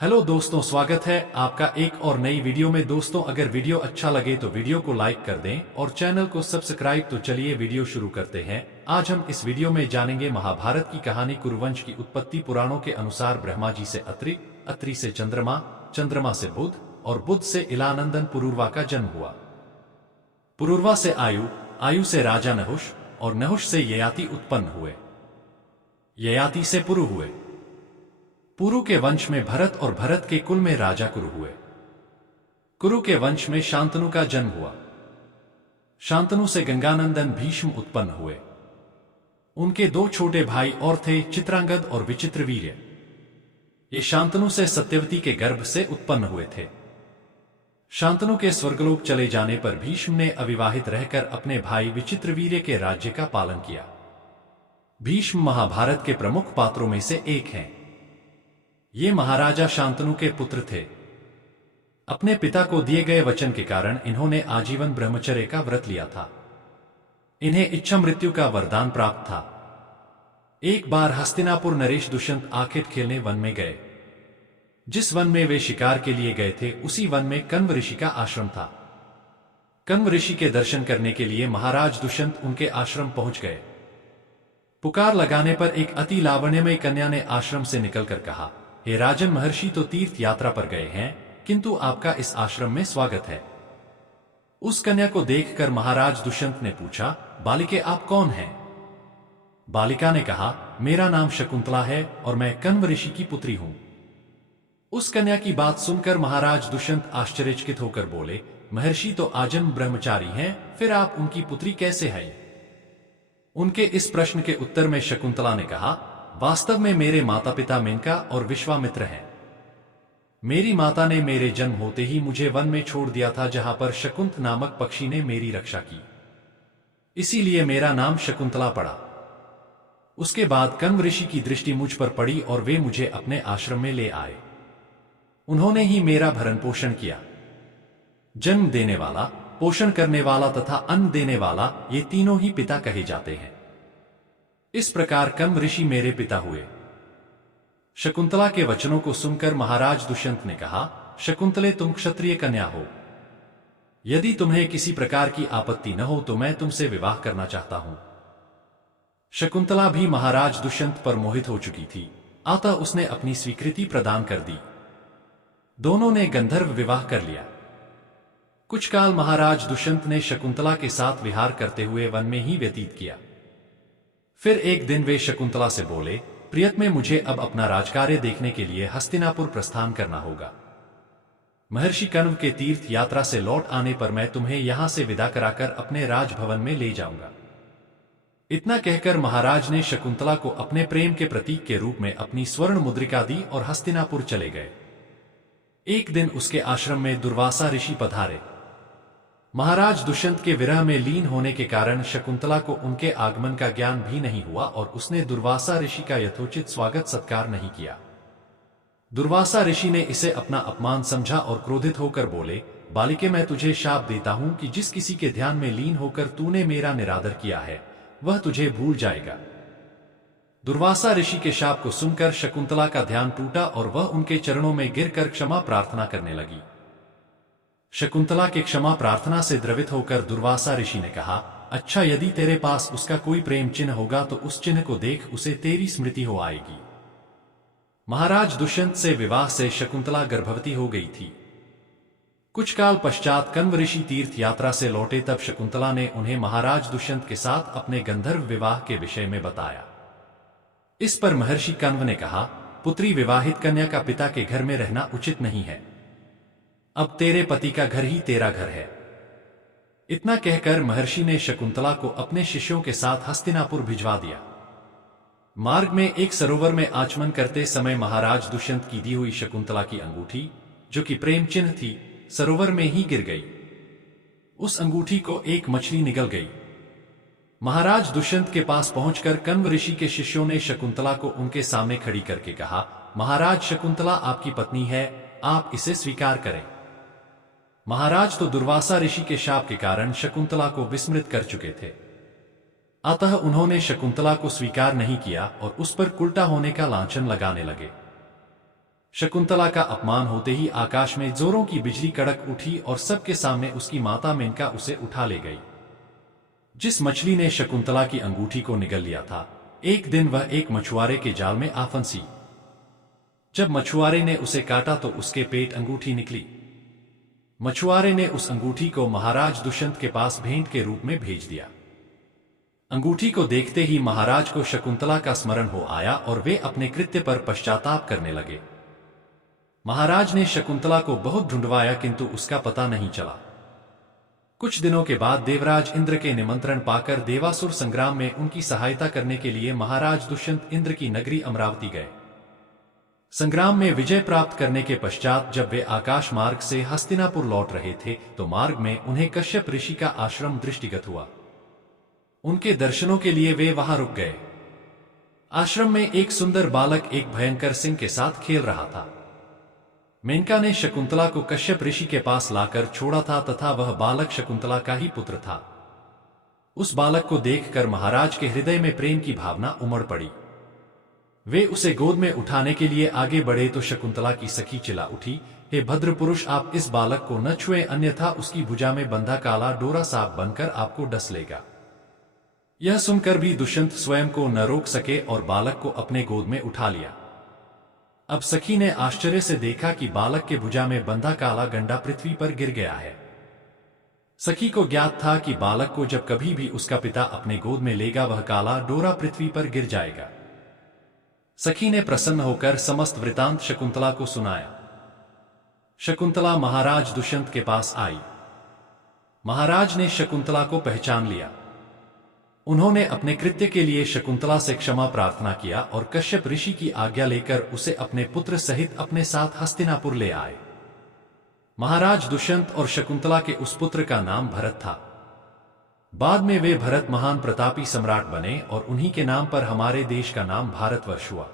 Hello दोस्तों, स्वागत है आपका एक और नई वीडियो में। दोस्तों, अगर वीडियो अच्छा लगे तो वीडियो को लाइक कर दें और चैनल को सब्सक्राइब। तो चलिए वीडियो शुरू करते हैं। आज हम इस वीडियो में जानेंगे महाभारत की कहानी कुरुवंश की उत्पत्ति। पुराणों के अनुसार ब्रह्मा जी से अत्रि, अत्रि से चंद्रमा, चंद्रमा से बुध और बुध से इलानंदन पुरुरवा का जन्म हुआ। पुरुरवा से आयु, आयु से राजा नहुष और नहुष से ययाति उत्पन्न हुए। ययाति से पुरु हुए। पुरु के वंश में भरत और भरत के कुल में राजा कुरु हुए। कुरु के वंश में शांतनु का जन्म हुआ। शांतनु से गंगानंदन भीष्म उत्पन्न हुए। उनके दो छोटे भाई और थे, चित्रांगद और विचित्रवीर्य। ये शांतनु से सत्यवती के गर्भ से उत्पन्न हुए थे। शांतनु के स्वर्गलोक चले जाने पर भीष्म ने अविवाहित रहकर अपने भाई विचित्रवीर्य के राज्य का पालन किया। भीष्म महाभारत के प्रमुख पात्रों में से एक हैं। ये महाराजा शांतनु के पुत्र थे। अपने पिता को दिए गए वचन के कारण इन्होंने आजीवन ब्रह्मचर्य का व्रत लिया था। इन्हें इच्छा मृत्यु का वरदान प्राप्त था। एक बार हस्तिनापुर नरेश दुष्यंत आखेट खेलने वन में गए। जिस वन में वे शिकार के लिए गए थे उसी वन में कण्व ऋषि का आश्रम था। कण्व ऋषि के दर्शन करने के लिए महाराज दुष्यंत उनके आश्रम पहुंच गए। पुकार लगाने पर एक अति लावण्यमयी कन्या ने आश्रम से निकलकर कहा, हे राजन, महर्षि तो तीर्थ यात्रा पर गए हैं, किंतु आपका इस आश्रम में स्वागत है। उस कन्या को देखकर महाराज दुष्यंत ने पूछा, बालिके आप कौन हैं? बालिका ने कहा, मेरा नाम शकुंतला है और मैं कण्व ऋषि की पुत्री हूं। उस कन्या की बात सुनकर महाराज दुष्यंत आश्चर्यचकित होकर बोले, महर्षि तो आजन्म ब्रह्मचारी हैं, फिर आप उनकी पुत्री कैसे हैं? उनके इस प्रश्न के उत्तर में शकुंतला ने कहा, वास्तव में मेरे माता पिता मेनका और विश्वामित्र हैं। मेरी माता ने मेरे जन्म होते ही मुझे वन में छोड़ दिया था, जहां पर शकुंत नामक पक्षी ने मेरी रक्षा की। इसीलिए मेरा नाम शकुंतला पड़ा। उसके बाद कण्व ऋषि की दृष्टि मुझ पर पड़ी और वे मुझे अपने आश्रम में ले आए। उन्होंने ही मेरा भरण पोषण किया। जन्म देने वाला, पोषण करने वाला तथा अन्न देने वाला, ये तीनों ही पिता कहे जाते हैं। इस प्रकार कण्व ऋषि मेरे पिता हुए। शकुंतला के वचनों को सुनकर महाराज दुष्यंत ने कहा, शकुंतले, तुम क्षत्रिय कन्या हो। यदि तुम्हें किसी प्रकार की आपत्ति न हो तो मैं तुमसे विवाह करना चाहता हूं। शकुंतला भी महाराज दुष्यंत पर मोहित हो चुकी थी, अतः उसने अपनी स्वीकृति प्रदान कर दी। दोनों ने गंधर्व विवाह कर लिया। कुछ काल महाराज दुष्यंत ने शकुंतला के साथ विहार करते हुए वन में ही व्यतीत किया। फिर एक दिन वे शकुंतला से बोले, प्रियतमे, मुझे अब अपना राजकार्य देखने के लिए हस्तिनापुर प्रस्थान करना होगा। महर्षि कण्व के तीर्थ यात्रा से लौट आने पर मैं तुम्हें यहां से विदा कराकर अपने राजभवन में ले जाऊंगा। इतना कहकर महाराज ने शकुंतला को अपने प्रेम के प्रतीक के रूप में अपनी स्वर्ण मुद्रिका दी और हस्तिनापुर चले गए। एक दिन उसके आश्रम में दुर्वासा ऋषि पधारे। महाराज दुष्यंत के विरह में लीन होने के कारण शकुंतला को उनके आगमन का ज्ञान भी नहीं हुआ और उसने दुर्वासा ऋषि का यथोचित स्वागत सत्कार नहीं किया। दुर्वासा ऋषि ने इसे अपना अपमान समझा और क्रोधित होकर बोले, बालिके, मैं तुझे शाप देता हूं कि जिस किसी के ध्यान में लीन होकर तूने मेरा निरादर किया है वह तुझे भूल जाएगा। दुर्वासा ऋषि के शाप को सुनकर शकुंतला का ध्यान टूटा और वह उनके चरणों में गिरकर क्षमा प्रार्थना करने लगी। शकुंतला के क्षमा प्रार्थना से द्रवित होकर दुर्वासा ऋषि ने कहा, अच्छा, यदि तेरे पास उसका कोई प्रेम चिन्ह होगा तो उस चिन्ह को देख उसे तेरी स्मृति हो आएगी। महाराज दुष्यंत से विवाह से शकुंतला गर्भवती हो गई थी। कुछ काल पश्चात कण्व ऋषि तीर्थ यात्रा से लौटे, तब शकुंतला ने उन्हें महाराज दुष्यंत के साथ अपने गंधर्व विवाह के विषय में बताया। इस पर महर्षि कण्व ने कहा, पुत्री, विवाहित कन्या का पिता के घर में रहना उचित नहीं है। अब तेरे पति का घर ही तेरा घर है। इतना कहकर महर्षि ने शकुंतला को अपने शिष्यों के साथ हस्तिनापुर भिजवा दिया। मार्ग में एक सरोवर में आचमन करते समय महाराज दुष्यंत की दी हुई शकुंतला की अंगूठी, जो कि प्रेम चिन्ह थी, सरोवर में ही गिर गई। उस अंगूठी को एक मछली निगल गई। महाराज दुष्यंत के पास पहुंचकर कण्व ऋषि के शिष्यों ने शकुंतला को उनके सामने खड़ी करके कहा, महाराज, शकुंतला आपकी पत्नी है, आप इसे स्वीकार करें। महाराज तो दुर्वासा ऋषि के शाप के कारण शकुंतला को विस्मृत कर चुके थे, अतः उन्होंने शकुंतला को स्वीकार नहीं किया और उस पर उल्टा होने का लांछन लगाने लगे। शकुंतला का अपमान होते ही आकाश में जोरों की बिजली कड़क उठी और सबके सामने उसकी माता मेनका उसे उठा ले गई। जिस मछली ने शकुंतला की अंगूठी को निगल लिया था, एक दिन वह एक मछुआरे के जाल में आ फंसी। जब मछुआरे ने उसे काटा तो उसके पेट अंगूठी निकली। मछुआरे ने उस अंगूठी को महाराज दुष्यंत के पास भेंट के रूप में भेज दिया। अंगूठी को देखते ही महाराज को शकुंतला का स्मरण हो आया और वे अपने कृत्य पर पश्चाताप करने लगे। महाराज ने शकुंतला को बहुत ढूंढवाया किंतु उसका पता नहीं चला। कुछ दिनों के बाद देवराज इंद्र के निमंत्रण पाकर देवासुर संग्राम में उनकी सहायता करने के लिए महाराज दुष्यंत इंद्र की नगरी अमरावती गए। संग्राम में विजय प्राप्त करने के पश्चात जब वे आकाश मार्ग से हस्तिनापुर लौट रहे थे तो मार्ग में उन्हें कश्यप ऋषि का आश्रम दृष्टिगत हुआ। उनके दर्शनों के लिए वे वहां रुक गए। आश्रम में एक सुंदर बालक एक भयंकर सिंह के साथ खेल रहा था। मेनका ने शकुंतला को कश्यप ऋषि के पास लाकर छोड़ा था तथा वह बालक शकुंतला का ही पुत्र था। उस बालक को देखकर महाराज के हृदय में प्रेम की भावना उमड़ पड़ी। वे उसे गोद में उठाने के लिए आगे बढ़े तो शकुंतला की सखी चिल्ला उठी, हे भद्र पुरुष, आप इस बालक को न छुएं, अन्यथा उसकी भुजा में बंधा काला डोरा सांप बनकर आपको डस लेगा। यह सुनकर भी दुष्यंत स्वयं को न रोक सके और बालक को अपने गोद में उठा लिया। अब सखी ने आश्चर्य से देखा कि बालक के भुजा में बंधा काला गंडा पृथ्वी पर गिर गया है। सखी को ज्ञात था कि बालक को जब कभी भी उसका पिता अपने गोद में लेगा वह काला डोरा पृथ्वी पर गिर जाएगा। सखी ने प्रसन्न होकर समस्त वृतांत शकुंतला को सुनाया। शकुंतला महाराज दुष्यंत के पास आई। महाराज ने शकुंतला को पहचान लिया। उन्होंने अपने कृत्य के लिए शकुंतला से क्षमा प्रार्थना किया और कश्यप ऋषि की आज्ञा लेकर उसे अपने पुत्र सहित अपने साथ हस्तिनापुर ले आए। महाराज दुष्यंत और शकुंतला के उस पुत्र का नाम भरत था। बाद में वे भरत महान प्रतापी सम्राट बने और उन्हीं के नाम पर हमारे देश का नाम भारतवर्ष हुआ।